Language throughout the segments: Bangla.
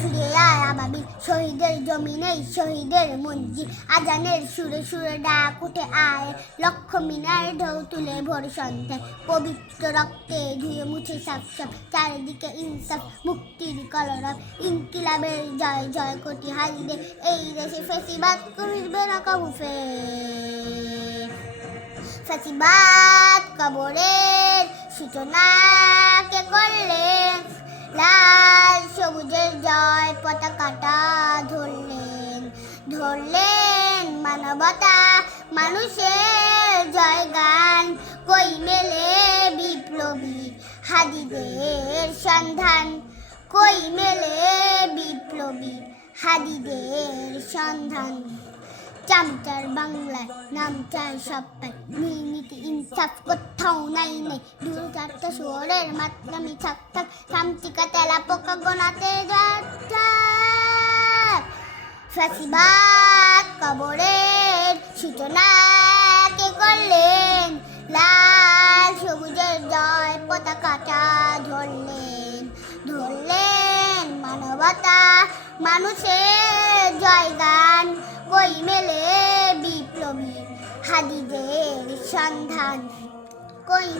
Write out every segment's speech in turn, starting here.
ফিরে আয় আবাবিল শহীদের জমিনেই শহীদের মঞ্জি আজানের সুরে সুরে ডাক উঠে আয় লক্ষ মিনার ঢেউ তুলে ভোর সন্ধ্যায় পবিত্র রক্তে ধুয়ে মুছে সাফ সাফ চারিদিকে ইনসাফ মুক্তির কলরব ইনকিলাবের জয় জয় কোটি হারিদে এই দেশে ফেসিবাদ করিবে না কবু ফের ফেসিবাদ কবরের সূচনা কে করলেন লাল সবুজের জয় পতাকাটা ধরলেন মানবতা মানুষের জয় গান কই মেলে বিপ্লবী হাদিদের সন্ধান কই মেলে বিপ্লবী হাদিদের সন্ধান চামচার বাংলায় নাম চায় সবাই নীতি ইনসাফ কোথাও নাই দু চারটা শহরের মাতলামি থাক থাক সামচিকা তেলা পোকা গোনাতে যাচ্ছে ফ্যাসিবাদ কবরের সূচনা কে করলেন লাল সবুজের জয় পতাকাটা ধরলেন মানবতা মানুষের জয় গান কই মেলে বিপ্লবী হাদিদের সন্ধান কই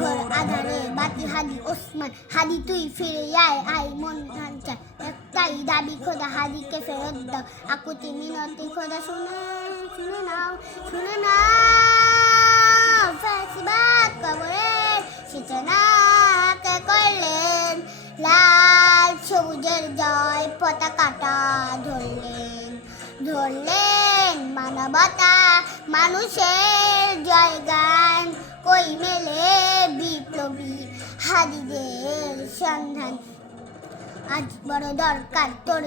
ঘর আধারে বাতি হাদি ওসমান হাদি তুই ফিরে আয় মন ধানচা একটাই দাবি খোদা হাদিকে ফেরত দাও আকুতি মিনতি খোদা শুনে নাও ফ্যাসিবাদ কবরের সূচনা কে করলেন লাল সবুজের জয় পতাকাটা ধরলেন মানবতা মানুষের জয় গান কই মেলে বিপ্লবী হাদিদের সন্ধান আজ বড় দরকার তোর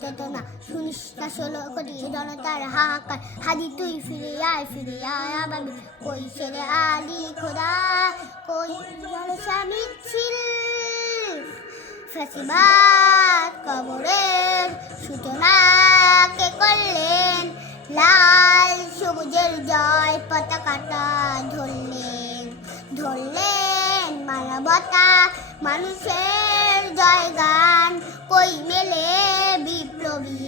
চেতনা শুনিস না 16 কোটি জনতার হাহাকার হাদি তুই ফিরে আয় আবাবি কই সেরে আলী খোদা কই জলসা মিছিল ফ্যাসিবাদ কবরের সূচনা কে করলেন লাল সবুজের জয় পতাকাটা ধরলেন মানবতা মানুষের জয় গান কই মেলে বিপ্লবী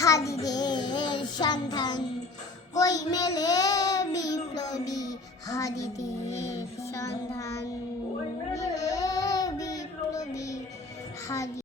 হাদিদের সন্ধান কই মেলে বিপ্লবী হাদিদের সন্ধান বিপ্লবী হাদি